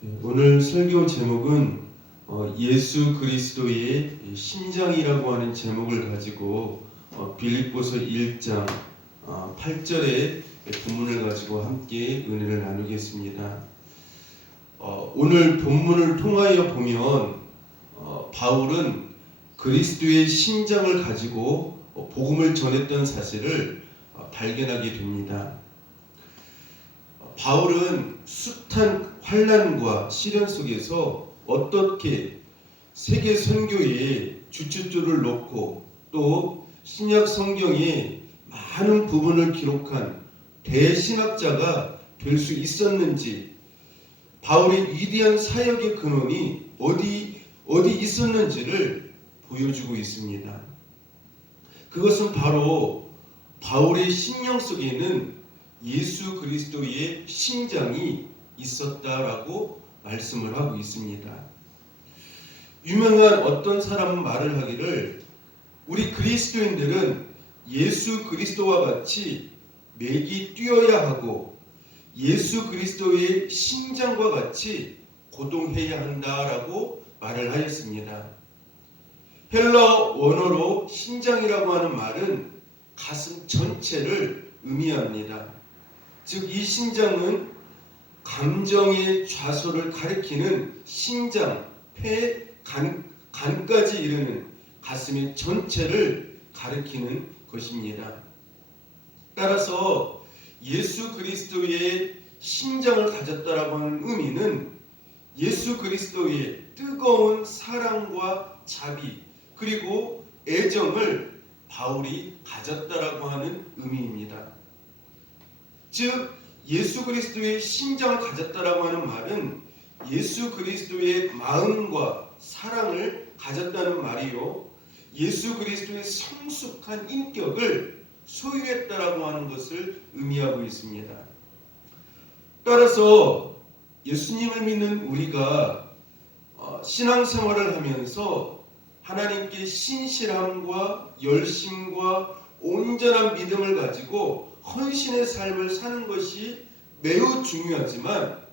오늘 설교 제목은 예수 그리스도의 심장이라고 하는 제목을 가지고 빌립보서 1장 8절의 본문을 가지고 함께 은혜를 나누겠습니다. 오늘 본문을 통하여 보면 바울은 그리스도의 심장을 가지고 복음을 전했던 사실을 발견하게 됩니다. 바울은 숱한 환난과 시련 속에서 어떻게 세계 선교의 주춧돌을 놓고 또 신약 성경의 많은 부분을 기록한 대신학자가 될 수 있었는지, 바울의 위대한 사역의 근원이 어디 있었는지를 보여주고 있습니다. 그것은 바로 바울의 심령 속에는 예수 그리스도의 심장이 있었다라고 말씀을 하고 있습니다. 유명한 어떤 사람은 말을 하기를, 우리 그리스도인들은 예수 그리스도와 같이 맥이 뛰어야 하고 예수 그리스도의 심장과 같이 고동해야 한다라고 말을 하였습니다. 헬라어 원어로 심장이라고 하는 말은 가슴 전체를 의미합니다. 즉 이 심장은 감정의 좌소를 가리키는 심장, 폐, 간까지 이르는 가슴의 전체를 가리키는 것입니다. 따라서 예수 그리스도의 심장을 가졌다라고 하는 의미는 예수 그리스도의 뜨거운 사랑과 자비 그리고 애정을 바울이 가졌다라고 하는 의미입니다. 즉 예수 그리스도의 심장을 가졌다라고 하는 말은 예수 그리스도의 마음과 사랑을 가졌다는 말이요, 예수 그리스도의 성숙한 인격을 소유했다라고 하는 것을 의미하고 있습니다. 따라서 예수님을 믿는 우리가 신앙생활을 하면서 하나님께 신실함과 열심과 온전한 믿음을 가지고 헌신의 삶을 사는 것이 매우 중요하지만,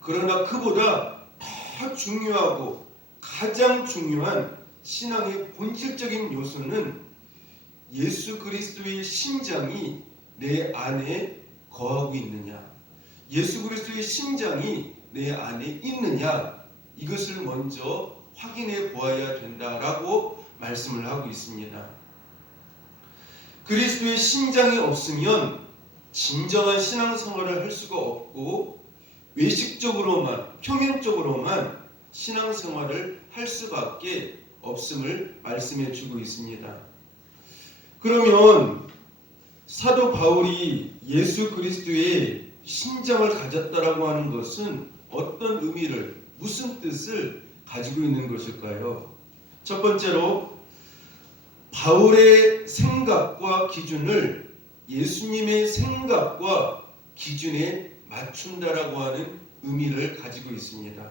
그러나 그보다 더 중요하고 가장 중요한 신앙의 본질적인 요소는 예수 그리스도의 심장이 내 안에 거하고 있느냐, 예수 그리스도의 심장이 내 안에 있느냐, 이것을 먼저 확인해 보아야 된다라고 말씀을 하고 있습니다. 그리스도의 심장이 없으면 진정한 신앙생활을 할 수가 없고 외식적으로만, 표면적으로만 신앙생활을 할 수밖에 없음을 말씀해 주고 있습니다. 그러면 사도 바울이 예수 그리스도의 심장을 가졌다라고 하는 것은 어떤 의미를, 무슨 뜻을 가지고 있는 것일까요? 첫 번째로 바울의 생각과 기준을 예수님의 생각과 기준에 맞춘다라고 하는 의미를 가지고 있습니다.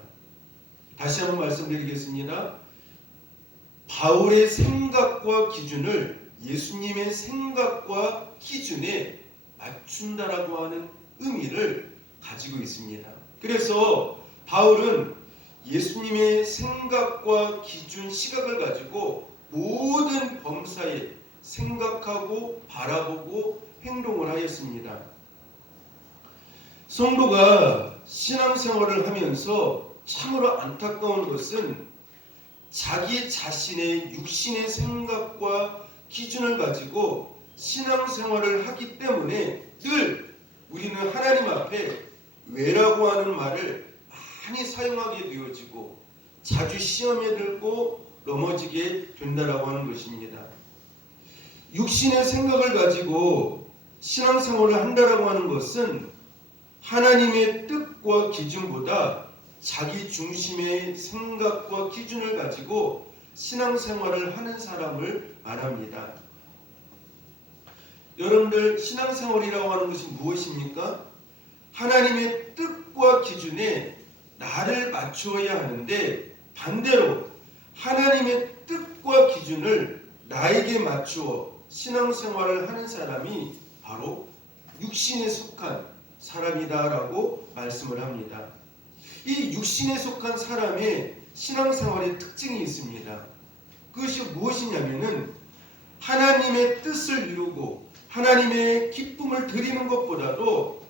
다시 한번 말씀드리겠습니다. 바울의 생각과 기준을 예수님의 생각과 기준에 맞춘다라고 하는 의미를 가지고 있습니다. 그래서 바울은 예수님의 생각과 기준, 시각을 가지고 모든 범사에 생각하고 바라보고 행동을 하였습니다. 성도가 신앙생활을 하면서 참으로 안타까운 것은 자기 자신의 육신의 생각과 기준을 가지고 신앙생활을 하기 때문에 늘 우리는 하나님 앞에 왜라고 하는 말을 많이 사용하게 되어지고 자주 시험에 들고 넘어지게 된다라고 하는 것입니다. 육신의 생각을 가지고 신앙생활을 한다라고 하는 것은 하나님의 뜻과 기준보다 자기 중심의 생각과 기준을 가지고 신앙생활을 하는 사람을 말합니다. 여러분들, 신앙생활이라고 하는 것이 무엇입니까? 하나님의 뜻과 기준에 나를 맞추어야 하는데, 반대로 하나님의 뜻과 기준을 나에게 맞추어 신앙생활을 하는 사람이 바로 육신에 속한 사람이다라고 말씀을 합니다. 이 육신에 속한 사람의 신앙생활의 특징이 있습니다. 그것이 무엇이냐면은 하나님의 뜻을 이루고 하나님의 기쁨을 드리는 것보다도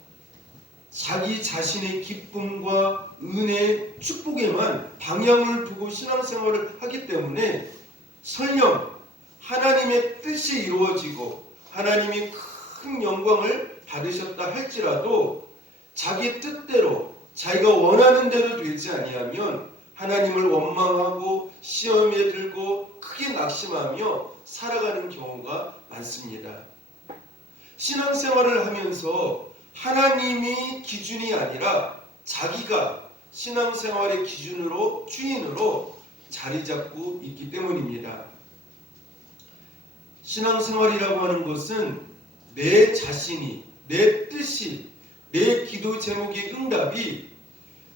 자기 자신의 기쁨과 은혜, 축복에만 방향을 두고 신앙생활을 하기 때문에 설령 하나님의 뜻이 이루어지고 하나님이 큰 영광을 받으셨다 할지라도 자기 뜻대로 자기가 원하는 대로 되지 아니하면 하나님을 원망하고 시험에 들고 크게 낙심하며 살아가는 경우가 많습니다. 신앙생활을 하면서 하나님이 기준이 아니라 자기가 신앙생활의 기준으로 주인으로 자리 잡고 있기 때문입니다. 신앙생활이라고 하는 것은 내 자신이, 내 뜻이, 내 기도 제목의 응답이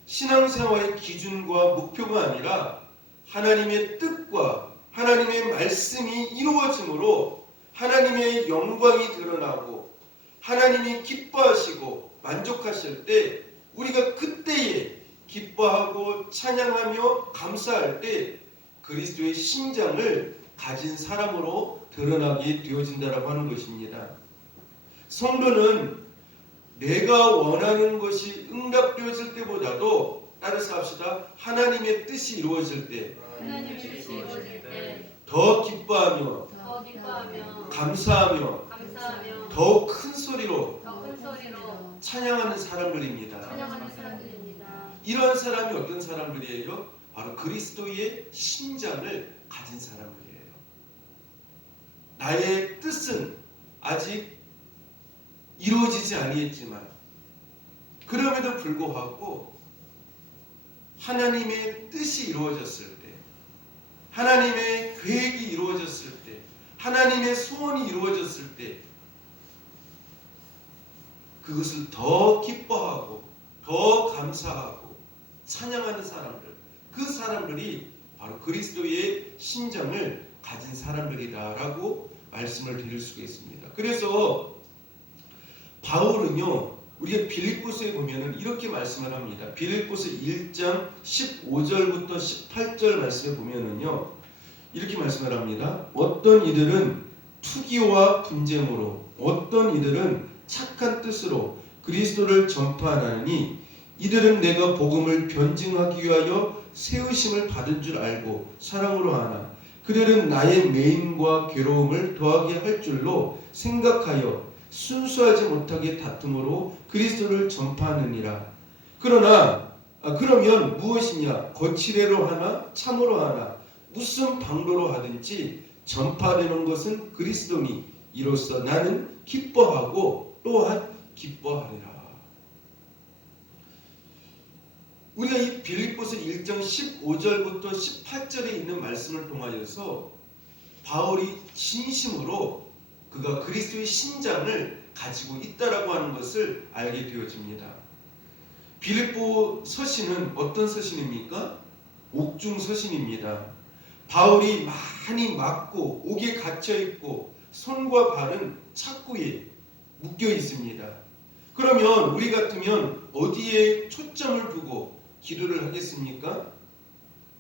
신앙생활의 기준과 목표가 아니라 하나님의 뜻과 하나님의 말씀이 이루어짐으로 하나님의 영광이 드러나고 하나님이 기뻐하시고 만족하실 때 우리가 그때에 기뻐하고 찬양하며 감사할 때 그리스도의 심장을 가진 사람으로 드러나게 되어진다라고 하는 것입니다. 성도는 내가 원하는 것이 응답되어질 때보다도 따라서 합시다. 하나님의 뜻이 이루어질 때 더 기뻐하며 감사하며 더 큰 소리로 찬양하는 사람들입니다. 이러한 사람이 어떤 사람들이에요? 바로 그리스도의 심장을 가진 사람들이에요. 나의 뜻은 아직 이루어지지 아니했지만 그럼에도 불구하고 하나님의 뜻이 이루어졌을 때, 하나님의 계획이 이루어졌을 때, 하나님의 소원이 이루어졌을 때 그것을 더 기뻐하고 더 감사하고 찬양하는 사람들, 그 사람들이 바로 그리스도의 심장을 가진 사람들이다라고 말씀을 드릴 수가 있습니다. 그래서 바울은요, 우리가 빌립보서에 보면은 이렇게 말씀을 합니다. 빌립보서 1장 15절부터 18절 말씀에 보면은요, 이렇게 말씀을 합니다. 어떤 이들은 투기와 분쟁으로, 어떤 이들은 착한 뜻으로 그리스도를 전파하나니 이들은 내가 복음을 변증하기 위하여 세우심을 받은 줄 알고 사랑으로 하나 그들은 나의 매임과 괴로움을 더하게 할 줄로 생각하여 순수하지 못하게 다툼으로 그리스도를 전파하느니라. 그러면 무엇이냐? 거칠애로 하나 참으로 하나 무슨 방도로 하든지 전파되는 것은 그리스도니 이로써 나는 기뻐하고 또한 기뻐하리라. 우리가 이 빌립보서 1장 15절부터 18절에 있는 말씀을 통하여서 바울이 진심으로 그가 그리스도의 심장을 가지고 있다라고 하는 것을 알게 되어집니다. 빌립보 서신은 어떤 서신입니까? 옥중 서신입니다. 바울이 많이 맞고 옥에 갇혀 있고 손과 발은 착고에 묶여 있습니다. 그러면 우리 같으면 어디에 초점을 두고 기도를 하겠습니까?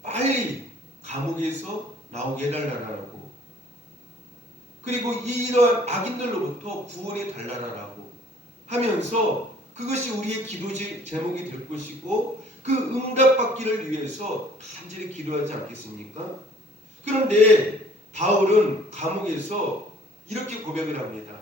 빨리 감옥에서 나오게 해달라고, 그리고 이러한 악인들로부터 구원해 달라고 하면서 그것이 우리의 기도 제목이 될 것이고 그 응답받기를 위해서 간절히 기도하지 않겠습니까? 그런데 바울은 감옥에서 이렇게 고백을 합니다.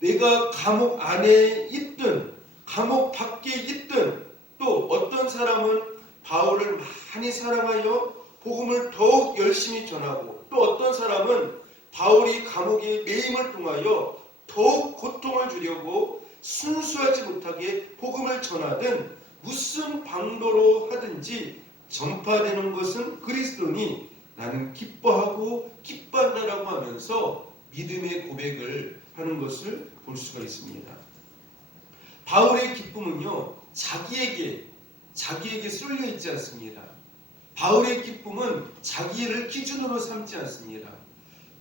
내가 감옥 안에 있든 감옥 밖에 있든 또 어떤 사람은 바울을 많이 사랑하여 복음을 더욱 열심히 전하고 또 어떤 사람은 바울이 감옥의 매임을 통하여 더욱 고통을 주려고 순수하지 못하게 복음을 전하든 무슨 방도로 하든지 전파되는 것은 그리스도니 나는 기뻐하고 기뻐한다라고 하면서 믿음의 고백을 하는 것을 볼 수가 있습니다. 바울의 기쁨은요, 자기에게 쏠려 있지 않습니다. 바울의 기쁨은 자기를 기준으로 삼지 않습니다.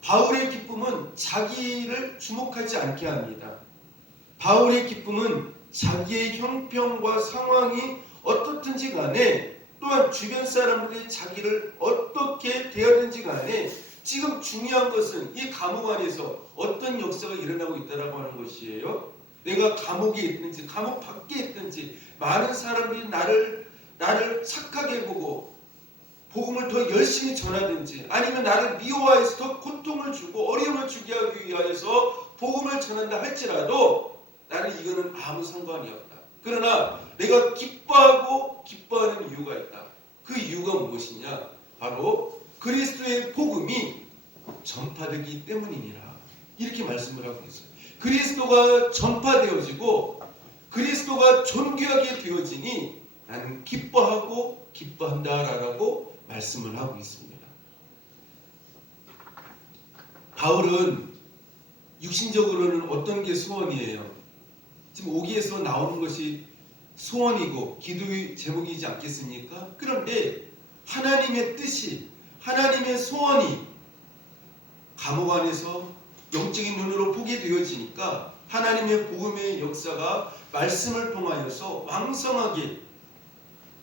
바울의 기쁨은 자기를 주목하지 않게 합니다. 바울의 기쁨은 자기의 형편과 상황이 어떻든지 간에 또한 주변 사람들이 자기를 어떻게 대하든지 간에 지금 중요한 것은 이 감옥 안에서 어떤 역사가 일어나고 있다라고 하는 것이에요. 내가 감옥에 있든지 감옥 밖에 있든지 많은 사람들이 나를 착하게 보고 복음을 더 열심히 전하든지 아니면 나를 미워해서 더 고통을 주고 어려움을 주게 하기 위하여서 복음을 전한다 할지라도 나는 이거는 아무 상관이 없다. 그러나 내가 기뻐하는 이유가 있다. 그 이유가 무엇이냐? 바로 그리스도의 복음이 전파되기 때문이니라. 이렇게 말씀을 하고 있어요. 그리스도가 전파되어지고 그리스도가 존귀하게 되어지니 나는 기뻐하고 기뻐한다라고 말씀을 하고 있습니다. 바울은 육신적으로는 어떤 게 소원이에요? 지금 5기에서 나오는 것이 소원이고 기도의 제목이지 않겠습니까? 그런데 하나님의 뜻이, 하나님의 소원이 감옥 안에서 영적인 눈으로 보게 되어지니까 하나님의 복음의 역사가 말씀을 통하여서 왕성하게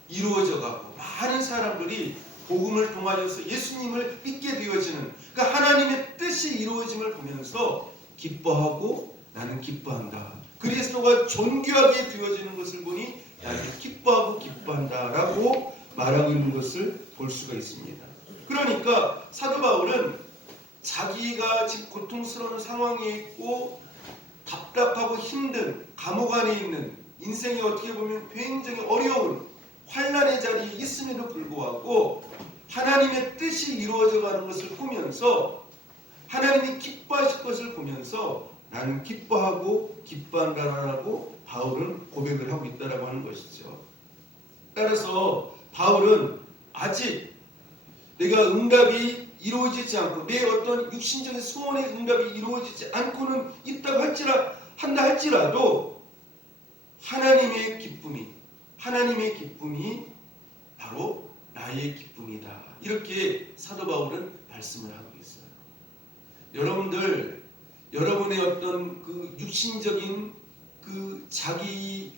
이루어져가고 많은 사람들이 복음을 통하여서 예수님을 믿게 되어지는, 그러니까 하나님의 뜻이 이루어짐을 보면서 기뻐하고 나는 기뻐한다. 그리스도가 존귀하게 되어지는 것을 보니 나는 기뻐하고 기뻐한다라고 말하고 있는 것을 볼 수가 있습니다. 그러니까 사도 바울은 자기가 지금 고통스러운 상황에 있고 답답하고 힘든 감옥 안에 있는 인생이 어떻게 보면 굉장히 어려운 환난의 자리에 있음에도 불구하고 하나님의 뜻이 이루어져가는 것을 보면서 하나님이 기뻐하실 것을 보면서 나는 기뻐하고 기뻐한다라고 바울은 고백을 하고 있다라고 하는 것이죠. 따라서 바울은 아직 내가 응답이 이루어지지 않고 내 어떤 육신적인 소원의 응답이 이루어지지 않고는 있다고 한다 할지라도 하나님의 기쁨이 바로 나의 기쁨이다. 이렇게 사도 바울은 말씀을 하고 있어요. 여러분의 어떤 그 육신적인 그 자기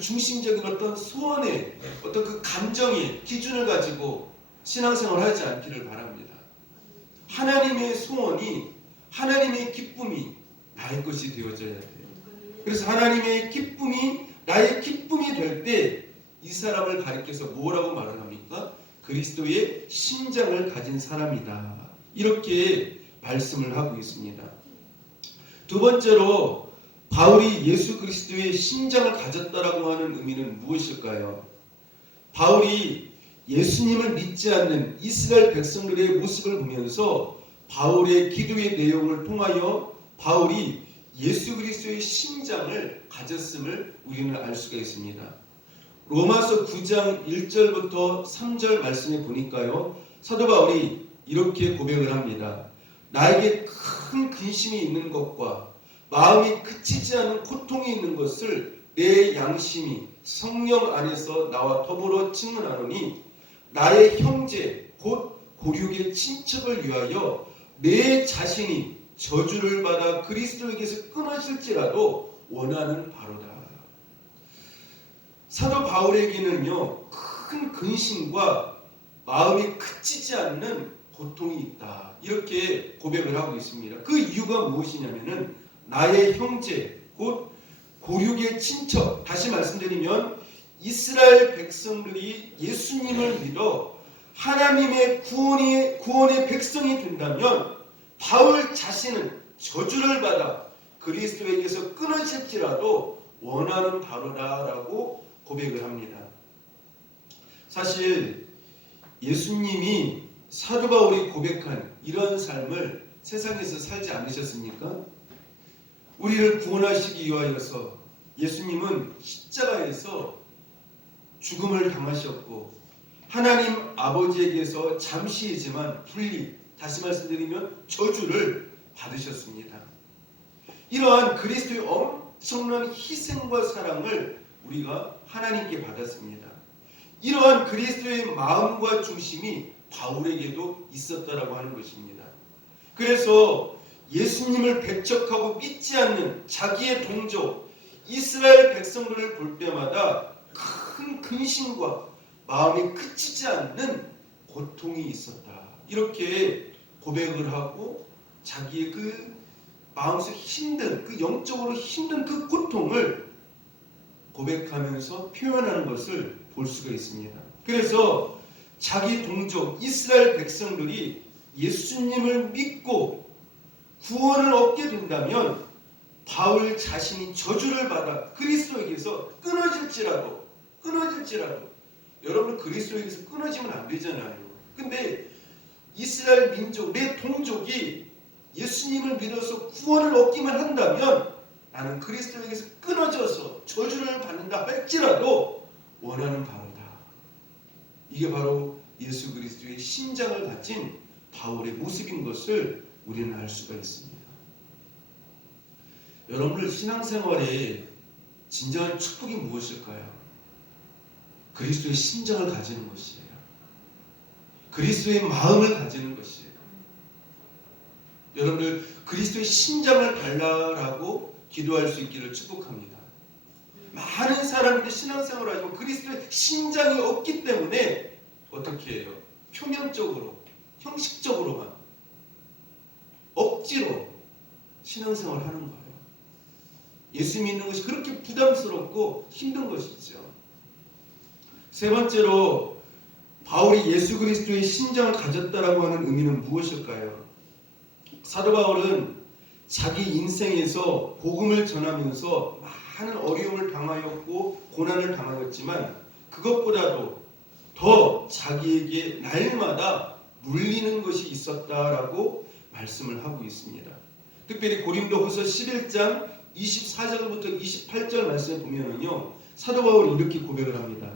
중심적인 어떤 소원의 어떤 그 감정의 기준을 가지고 신앙생활을 하지 않기를 바랍니다. 하나님의 소원이, 하나님의 기쁨이 나의 것이 되어져야 돼요. 그래서 하나님의 기쁨이 나의 기쁨이 될 때 이 사람을 가리켜서 뭐라고 말을 합니까? 그리스도의 심장을 가진 사람이다. 이렇게 말씀을 하고 있습니다. 두 번째로 바울이 예수 그리스도의 심장을 가졌다라고 하는 의미는 무엇일까요? 바울이 예수님을 믿지 않는 이스라엘 백성들의 모습을 보면서 바울의 기도의 내용을 통하여 바울이 예수 그리스도의 심장을 가졌음을 우리는 알 수가 있습니다. 로마서 9장 1절부터 3절 말씀에 보니까요, 사도 바울이 이렇게 고백을 합니다. 나에게 큰 근심이 있는 것과 마음이 그치지 않은 고통이 있는 것을 내 양심이 성령 안에서 나와 더불어 증언하노니 나의 형제 곧 고륙의 친척을 위하여 내 자신이 저주를 받아 그리스도에게서 끊어질지라도 원하는 바로다. 사도 바울에게는요, 큰 근심과 마음이 그치지 않는 고통이 있다. 이렇게 고백을 하고 있습니다. 그 이유가 무엇이냐면은 나의 형제 곧 고륙의 친척, 다시 말씀드리면 이스라엘 백성들이 예수님을 믿어 하나님의 구원의 백성이 된다면 바울 자신은 저주를 받아 그리스도에게서 끊어질지라도 원하는 바로다라고 고백을 합니다. 사실 예수님이 사도 바울이 고백한 이런 삶을 세상에서 살지 않으셨습니까? 우리를 구원하시기 위하여서 예수님은 십자가에서 죽음을 당하셨고 하나님 아버지에게서 잠시이지만 다시 말씀드리면 저주를 받으셨습니다. 이러한 그리스도의 엄청난 희생과 사랑을 우리가 하나님께 받았습니다. 이러한 그리스도의 마음과 중심이 바울에게도 있었다라고 하는 것입니다. 그래서 예수님을 배척하고 믿지 않는 자기의 동족 이스라엘 백성들을 볼 때마다 큰 근심과 마음이 그치지 않는 고통이 있었다. 이렇게 고백을 하고 자기의 그 마음속 힘든, 그 영적으로 힘든 그 고통을 고백하면서 표현하는 것을 볼 수가 있습니다. 그래서 자기 동족 이스라엘 백성들이 예수님을 믿고 구원을 얻게 된다면 바울 자신이 저주를 받아 그리스도에게서 끊어질지라도 여러분 그리스도에게서 끊어지면 안 되잖아요. 근데 이스라엘 민족, 내 동족이 예수님을 믿어서 구원을 얻기만 한다면 나는 그리스도에게서 끊어져서 저주를 받는다 할지라도 원하는 바로다. 이게 바로 예수 그리스도의 심장을 가진 바울의 모습인 것을 우리는 알 수가 있습니다. 여러분들 신앙생활에 진정한 축복이 무엇일까요? 그리스도의 심장을 가지는 것이에요. 그리스도의 마음을 가지는 것이에요. 여러분들 그리스도의 심장을 달라라고 기도할 수 있기를 축복합니다. 많은 사람들이 신앙생활을 하지만 그리스도의 심장이 없기 때문에 어떻게 해요? 표면적으로, 형식적으로만 억지로 신앙생활을 하는 거예요. 예수 믿는 것이 그렇게 부담스럽고 힘든 것이죠. 세 번째로 바울이 예수 그리스도의 심장을 가졌다라고 하는 의미는 무엇일까요? 사도 바울은 자기 인생에서 복음을 전하면서 많은 어려움을 당하였고 고난을 당하였지만 그것보다도 더 자기에게 날마다 물리는 것이 있었다라고 말씀을 하고 있습니다. 특별히 고린도후서 11장 24절부터 28절 말씀을 보면은요, 사도 바울이 이렇게 고백을 합니다.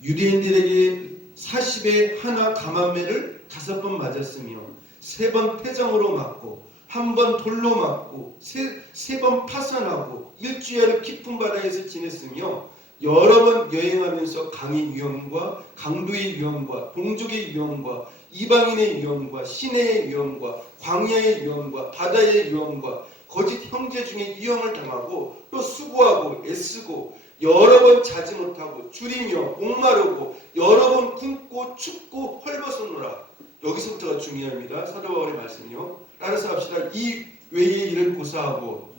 유대인들에게 40에 하나 감암매를 5번 맞았으며 3번 태정으로 맞고 1번 돌로 맞고 3번 파산하고 일주일을 깊은 바다에서 지냈으며 여러 번 여행하면서 강의 위험과 강도의 위험과 동족의 위험과 이방인의 위험과 시내의 위험과 광야의 위험과 바다의 위험과 거짓 형제 중에 위험을 당하고 또 수고하고 애쓰고 여러 번 자지 못하고 줄이며 목마르고 여러 번 굶고 춥고 헐벗었노라. 여기서부터가 중요합니다. 사도 바울의 말씀이요. 따라서 합시다. 이 외의 일을 고사하고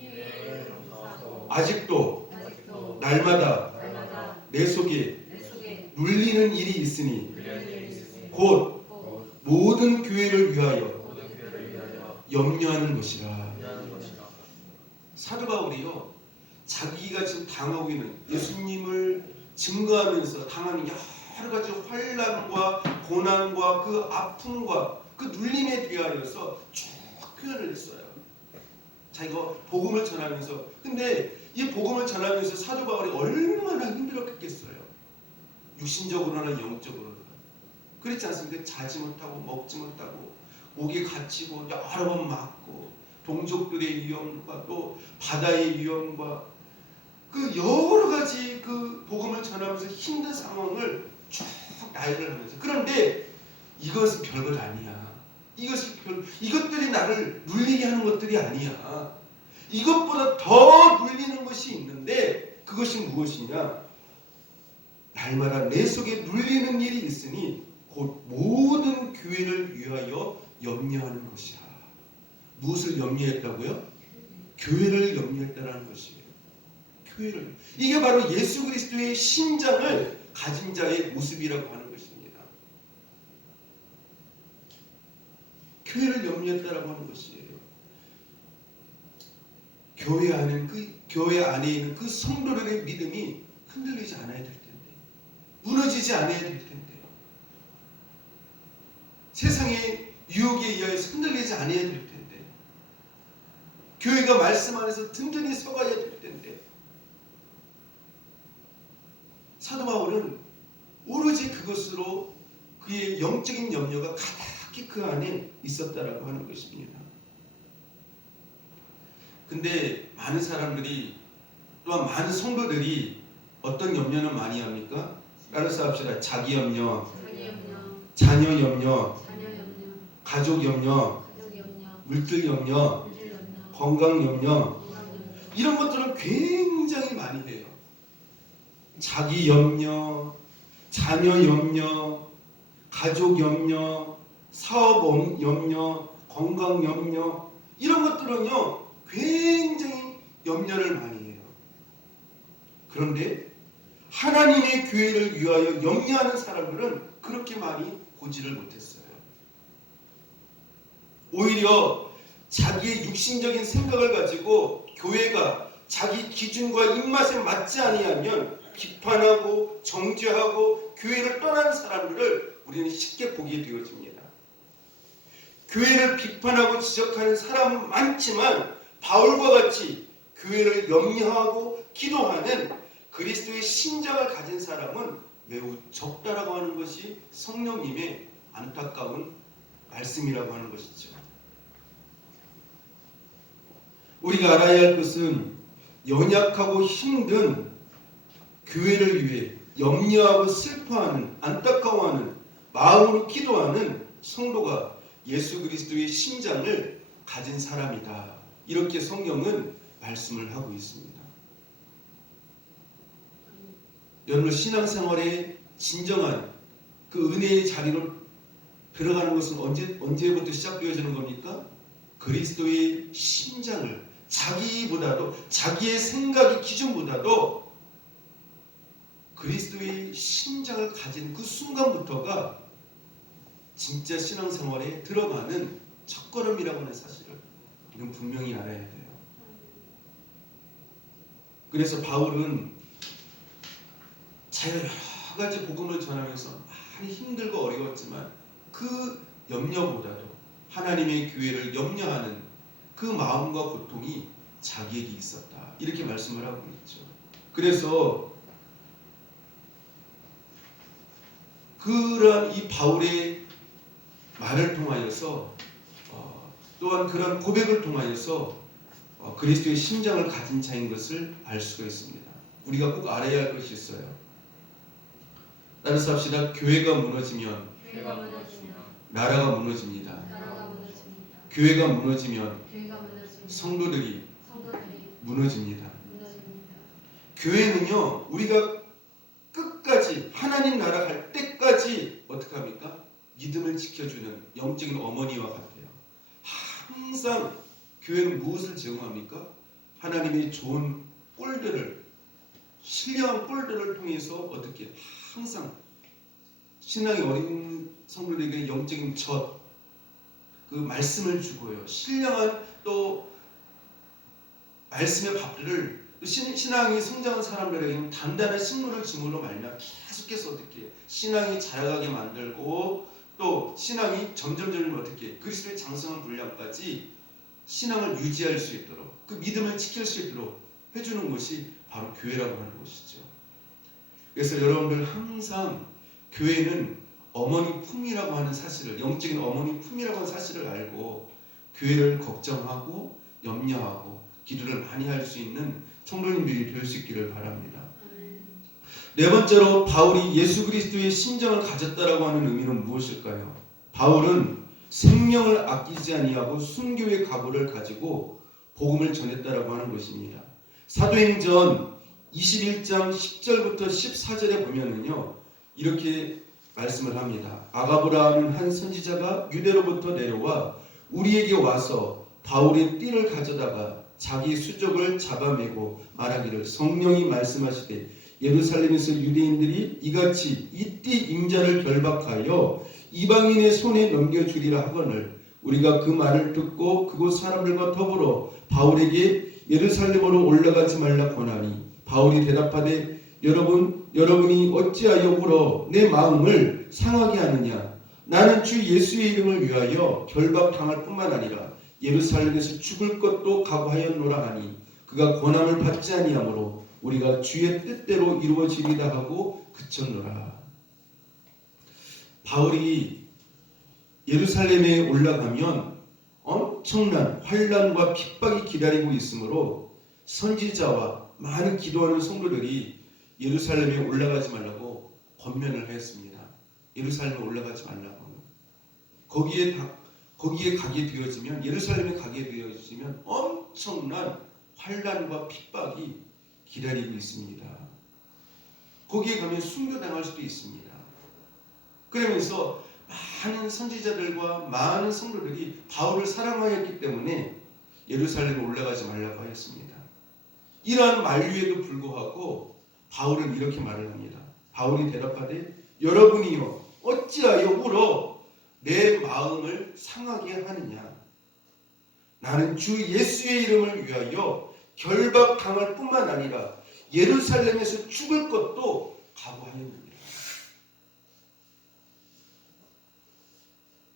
아직도 날마다 내 속에 눌리는 일이 있으니 곧 모든 교회를 위하여 염려하는 것이라. 사도 바울이요, 자기가 지금 당하고 있는 예수님을 증거하면서 당하는 여러 가지 환난과 고난과 그 아픔과 그 눌림에 대하여서 쭉 표현을 했어요. 자기가 복음을 전하면서. 근데 이 복음을 전하면서 사도 바울이 얼마나 힘들었겠어요. 육신적으로나 영적으로나. 그렇지 않습니까? 자지 못하고 먹지 못하고 목이 갇히고 여러 번 맞고 동족들의 위험과 또 바다의 위험과 그 여러 가지 그 복음을 전하면서 힘든 상황을 쭉 나열을 하면서. 그런데 이것은 별것 아니야. 이것들이 나를 눌리게 하는 것들이 아니야. 이것보다 더 눌리는 것이 있는데 그것이 무엇이냐? 날마다 내 속에 눌리는 일이 있으니 곧 모든 교회를 위하여 염려하는 것이야. 무엇을 염려했다고요? 교회를 염려했다는 것이에요. 교회를. 이게 바로 예수 그리스도의 심장을 가진 자의 모습이라고 하는 것입니다. 교회를 염려했다라고 하는 것이에요. 교회 안에 있는 그 성도들의 믿음이 흔들리지 않아야 될 텐데, 무너지지 않아야 될 텐데요. 세상의 유혹에 의해서 흔들리지 않아야 될 텐데, 교회가 말씀 안에서 든든히 서가야 될 텐데. 사도 바울은 오로지 그것으로 그의 영적인 염려가 가득히 그 안에 있었다라고 하는 것입니다. 근데 많은 사람들이, 또한 많은 성도들이 어떤 염려는 많이 합니까? 따라서 합시다. 자기 염려, 자녀 염려, 가족 염려, 물질 염려, 건강 염려, 이런 것들은 굉장히 많이 해요. 자기 염려, 자녀 염려, 가족 염려, 사업 염려, 건강 염려, 이런 것들은요 굉장히 염려를 많이 해요. 그런데 하나님의 교회를 위하여 염려하는 사람들은 그렇게 많이 보지를 못했어요. 오히려 자기의 육신적인 생각을 가지고 교회가 자기 기준과 입맛에 맞지 아니하면 비판하고 정죄하고 교회를 떠나는 사람들을 우리는 쉽게 보게 되어집니다. 교회를 비판하고 지적하는 사람은 많지만 바울과 같이 교회를 염려하고 기도하는 그리스도의 심장을 가진 사람은 매우 적다라고 하는 것이 성령님의 안타까운 말씀이라고 하는 것이죠. 우리가 알아야 할 것은 연약하고 힘든 교회를 위해 염려하고 슬퍼하는, 안타까워하는 마음으로 기도하는 성도가 예수 그리스도의 심장을 가진 사람이다. 이렇게 성경은 말씀을 하고 있습니다. 여러분, 신앙생활에 진정한 그 은혜의 자리로 들어가는 것은 언제부터 시작되어지는 겁니까? 그리스도의 심장을 자기보다도, 자기의 생각의 기준보다도 그리스도의 심장을 가진 그 순간부터가 진짜 신앙생활에 들어가는 첫걸음이라고 하는 사실을 우리는 분명히 알아야 돼요. 그래서 바울은 여러 가지 복음을 전하면서 많이 힘들고 어려웠지만 그 염려보다도 하나님의 교회를 염려하는 그 마음과 고통이 자기에게 있었다. 이렇게 말씀을 하고 있죠. 그래서 그러한 이 바울의 말을 통하여서 또한 그런 고백을 통하여서 그리스도의 심장을 가진 자인 것을 알 수가 있습니다. 우리가 꼭 알아야 할 것이 있어요. 따라서 합시다. 교회가 무너지면 나라가 무너집니다. 교회가 무너지면 성도들이 무너집니다. 교회는요, 우리가 끝까지 하나님 나라 갈 때까지 어떻게 합니까? 믿음을 지켜주는 영적인 어머니와 같아요. 항상 교회는 무엇을 제공합니까? 하나님의 좋은 꼴들을, 신령한 꼴들을 통해서 어떻게 항상 신앙이 어린 성도들에게 영적인 그 말씀을 주고요. 신령한 또 말씀의 밥들을 신앙이 성장한 사람들에게는 단단한 식물을 주물로 말미암아 계속해서 어떻게 신앙이 자라가게 만들고 또 신앙이 점점 어떻게 그리스도의 장성한 분량까지 신앙을 유지할 수 있도록 그 믿음을 지킬 수 있도록 해주는 것이 바로 교회라고 하는 것이죠. 그래서 여러분들 항상 교회는 어머니 품이라고 하는 사실을, 영적인 어머니 품이라고 하는 사실을 알고 교회를 걱정하고 염려하고 기도를 많이 할 수 있는 성도님들이 될 수 있기를 바랍니다. 네 번째로 바울이 예수 그리스도의 심정을 가졌다라고 하는 의미는 무엇일까요? 바울은 생명을 아끼지 아니하고 순교의 각오를 가지고 복음을 전했다라고 하는 것입니다. 사도행전 21장 10절부터 14절에 보면은요, 이렇게 말씀을 합니다. 아가보라 하는 한 선지자가 유대로부터 내려와 우리에게 와서 바울의 띠를 가져다가 자기 수족을 잡아매고 말하기를 성령이 말씀하시되 예루살렘에서 유대인들이 이같이 이 띠 임자를 결박하여 이방인의 손에 넘겨주리라 하거늘 우리가 그 말을 듣고 그곳 사람들과 더불어 바울에게 예루살렘으로 올라가지 말라 권하니 바울이 대답하되 여러분이 어찌하여 울어 내 마음을 상하게 하느냐 나는 주 예수의 이름을 위하여 결박당할 뿐만 아니라 예루살렘에서 죽을 것도 각오하였노라 하니 그가 권함을 받지 아니하므로 우리가 주의 뜻대로 이루어지리다 하고 그쳤노라. 바울이 예루살렘에 올라가면 엄청난 환난과 핍박이 기다리고 있으므로 선지자와 많은 기도하는 성도들이 예루살렘에 올라가지 말라고 권면을 했습니다. 예루살렘에 올라가지 말라고. 거기에 가게 되어지면 예루살렘에 가게 되어지면 엄청난 환난과 핍박이 기다리고 있습니다. 거기에 가면 순교당할 수도 있습니다. 그러면서 많은 선지자들과 많은 성도들이 바울을 사랑하였기 때문에 예루살렘에 올라가지 말라고 하였습니다. 이러한 만류에도 불구하고 바울은 이렇게 말을 합니다. 바울이 대답하되 여러분이요 어찌하여 울어 내 마음을 상하게 하느냐. 나는 주 예수의 이름을 위하여 결박당할 뿐만 아니라 예루살렘에서 죽을 것도 각오하였느니라.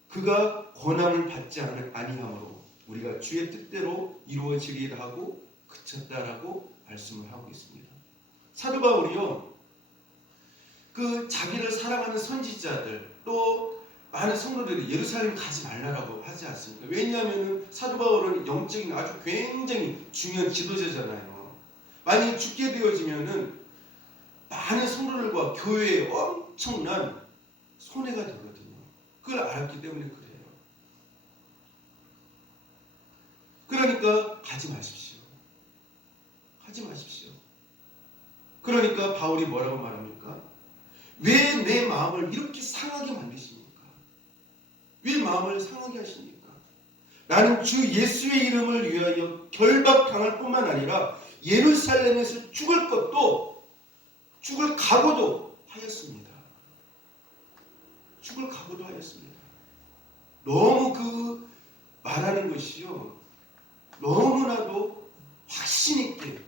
그가 권함을 받지 아니하므로 우리가 주의 뜻대로 이루어지리라 하고 그쳤다라고 말씀을 하고 있습니다. 사도 바울이요, 그 자기를 사랑하는 선지자들 또 많은 성도들이 예루살렘 가지 말라라고 하지 않습니까? 왜냐하면 사도 바울은 영적인 아주 굉장히 중요한 지도자잖아요. 만약에 죽게 되어지면은 많은 성도들과 교회에 엄청난 손해가 되거든요. 그걸 알았기 때문에 그래요. 그러니까 가지 마십시오. 하지 마십시오. 그러니까 바울이 뭐라고 말합니까? 왜 내 마음을 이렇게 상하게 만드십니까? 왜 마음을 상하게 하십니까? 나는 주 예수의 이름을 위하여 결박당할 뿐만 아니라 예루살렘에서 죽을 것도 죽을 각오도 하였습니다. 죽을 각오도 하였습니다. 너무 그 말하는 것이요, 너무나도 확신 있게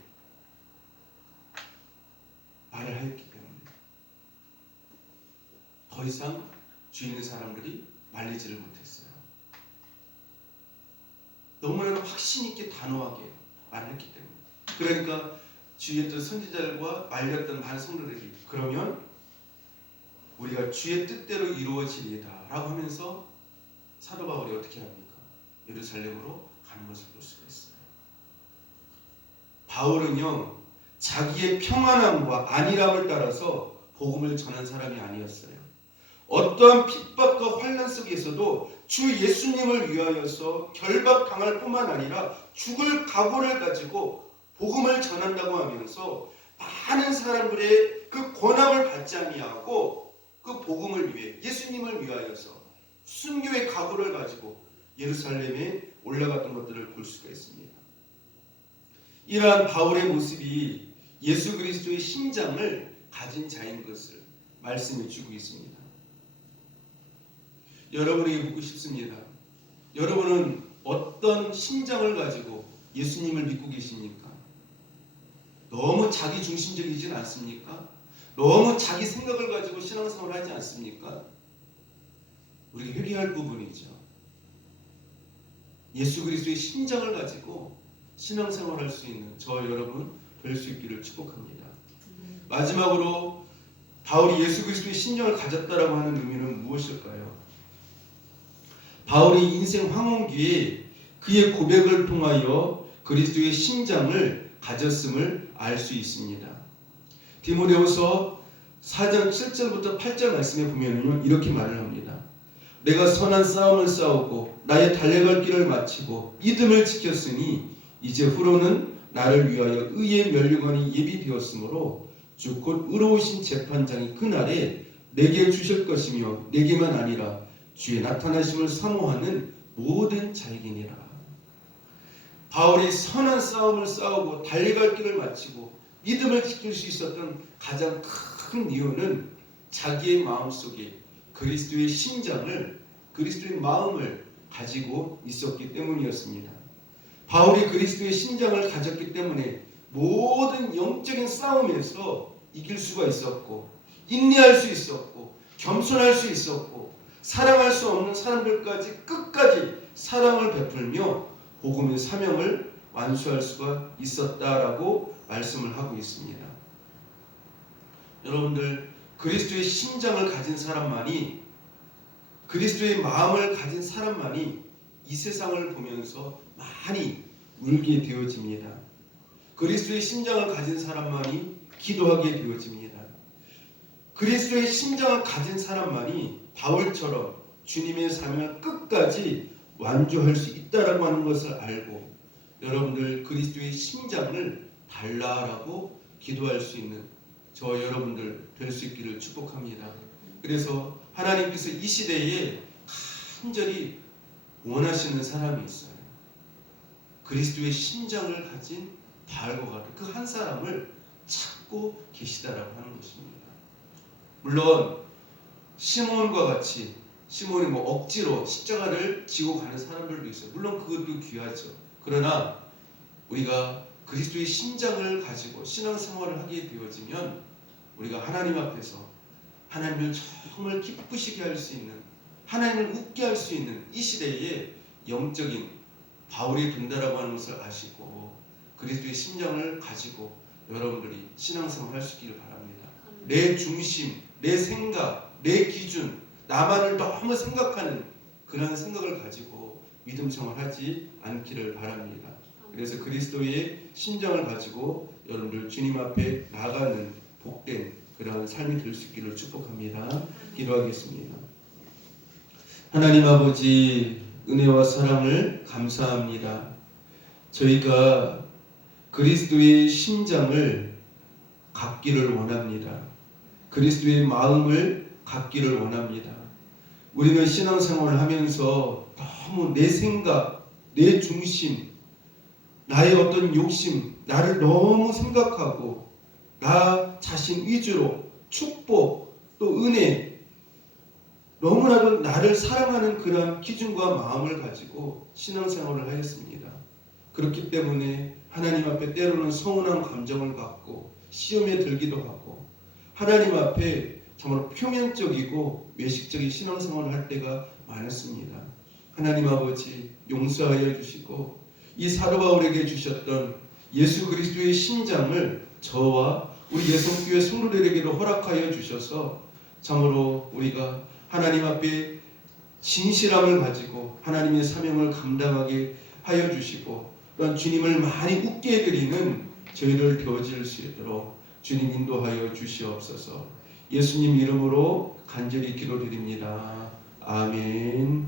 말을 하였기 때문에 더 이상 주위 있는 사람들이 말리지를 못했어요. 너무나도 확신 있게 단호하게 말했기 때문에. 그러니까 주위에 있던 선지자들과 말렸던 많은 성도들이 그러면 우리가 주의 뜻대로 이루어지리이다 라고 하면서 사도 바울이 어떻게 합니까? 예루살렘으로 가는 것을 볼 수가 있어요. 바울은요, 자기의 평안함과 안일함을 따라서 복음을 전한 사람이 아니었어요. 어떠한 핍박과 환난 속에서도 주 예수님을 위하여서 결박당할 뿐만 아니라 죽을 각오를 가지고 복음을 전한다고 하면서 많은 사람들의 그 권함을 받지 아니하고 그 복음을 위해 예수님을 위하여서 순교의 각오를 가지고 예루살렘에 올라갔던 것들을 볼 수가 있습니다. 이러한 바울의 모습이 예수 그리스도의 심장을 가진 자인 것을 말씀해 주고 있습니다. 여러분에게 묻고 싶습니다. 여러분은 어떤 심장을 가지고 예수님을 믿고 계십니까? 너무 자기중심적이진 않습니까? 너무 자기 생각을 가지고 신앙생활을 하지 않습니까? 우리가 회개할 부분이죠. 예수 그리스도의 심장을 가지고 신앙생활을 할 수 있는 저 여러분 될 수 있기를 축복합니다. 마지막으로 바울이 예수 그리스도의 심장을 가졌다라고 하는 의미는 무엇일까요? 바울이 인생 황혼기에 그의 고백을 통하여 그리스도의 심장을 가졌음을 알 수 있습니다. 디모데후서 4장 7절부터 8절 말씀에 보면요, 이렇게 말을 합니다. 내가 선한 싸움을 싸우고 나의 달려갈 길을 마치고 믿음을 지켰으니 이제 후로는 나를 위하여 의의 면류관이 예비되었으므로 주 곧 의로우신 재판장이 그날에 내게 주실 것이며 내게만 아니라 주의 나타나심을 사모하는 모든 자에게니라. 바울이 선한 싸움을 싸우고 달려갈 길을 마치고 믿음을 지킬 수 있었던 가장 큰 이유는 자기의 마음속에 그리스도의 심장을, 그리스도의 마음을 가지고 있었기 때문이었습니다. 바울이 그리스도의 심장을 가졌기 때문에 모든 영적인 싸움에서 이길 수가 있었고 인내할 수 있었고 겸손할 수 있었고 사랑할 수 없는 사람들까지 끝까지 사랑을 베풀며 복음의 사명을 완수할 수가 있었다라고 말씀을 하고 있습니다. 여러분들, 그리스도의 심장을 가진 사람만이, 그리스도의 마음을 가진 사람만이 이 세상을 보면서 많이 울게 되어집니다. 그리스도의 심장을 가진 사람만이 기도하게 되어집니다. 그리스도의 심장을 가진 사람만이 바울처럼 주님의 사명을 끝까지 완주할 수 있다라고 하는 것을 알고 여러분들 그리스도의 심장을 달라라고 기도할 수 있는 저와 여러분들 될 수 있기를 축복합니다. 그래서 하나님께서 이 시대에 간절히 원하시는 사람이 있어요. 그리스도의 심장을 가진 바알과 같은 그 한 사람을 찾고 계시다라고 하는 것입니다. 물론 시몬과 같이 시몬이 억지로 십자가를 지고 가는 사람들도 있어요. 물론 그것도 귀하죠. 그러나 우리가 그리스도의 심장을 가지고 신앙생활을 하게 되어지면 우리가 하나님 앞에서 하나님을 정말 기쁘시게 할 수 있는, 하나님을 웃게 할 수 있는 이 시대에 영적인 바울이 된다라고 하는 것을 아시고 그리스도의 심장을 가지고 여러분들이 신앙생활 할 수 있기를 바랍니다. 내 중심, 내 생각, 내 기준, 나만을 너무 생각하는 그런 생각을 가지고 믿음 생활하지 않기를 바랍니다. 그래서 그리스도의 심장을 가지고 여러분들 주님 앞에 나가는 복된 그러한 삶이 될 수 있기를 축복합니다. 기도하겠습니다. 하나님 아버지, 은혜와 사랑을 감사합니다. 저희가 그리스도의 심장을 갖기를 원합니다. 그리스도의 마음을 갖기를 원합니다. 우리는 신앙생활을 하면서 너무 내 생각, 내 중심, 나의 어떤 욕심, 나를 너무 생각하고 나 자신 위주로 축복 또 은혜, 너무나도 나를 사랑하는 그런 기준과 마음을 가지고 신앙생활을 하였습니다. 그렇기 때문에 하나님 앞에 때로는 서운한 감정을 갖고 시험에 들기도 하고 하나님 앞에 정말 표면적이고 외식적인 신앙생활을 할 때가 많았습니다. 하나님 아버지 용서하여 주시고 이 사도 바울에게 주셨던 예수 그리스도의 심장을 저와 우리 예성교회 성도들에게도 허락하여 주셔서 참으로 우리가 하나님 앞에 진실함을 가지고 하나님의 사명을 감당하게 하여 주시고 또한 주님을 많이 웃게 해드리는 저희를 되어질 수 있도록 주님 인도하여 주시옵소서. 예수님 이름으로 간절히 기도드립니다. 아멘.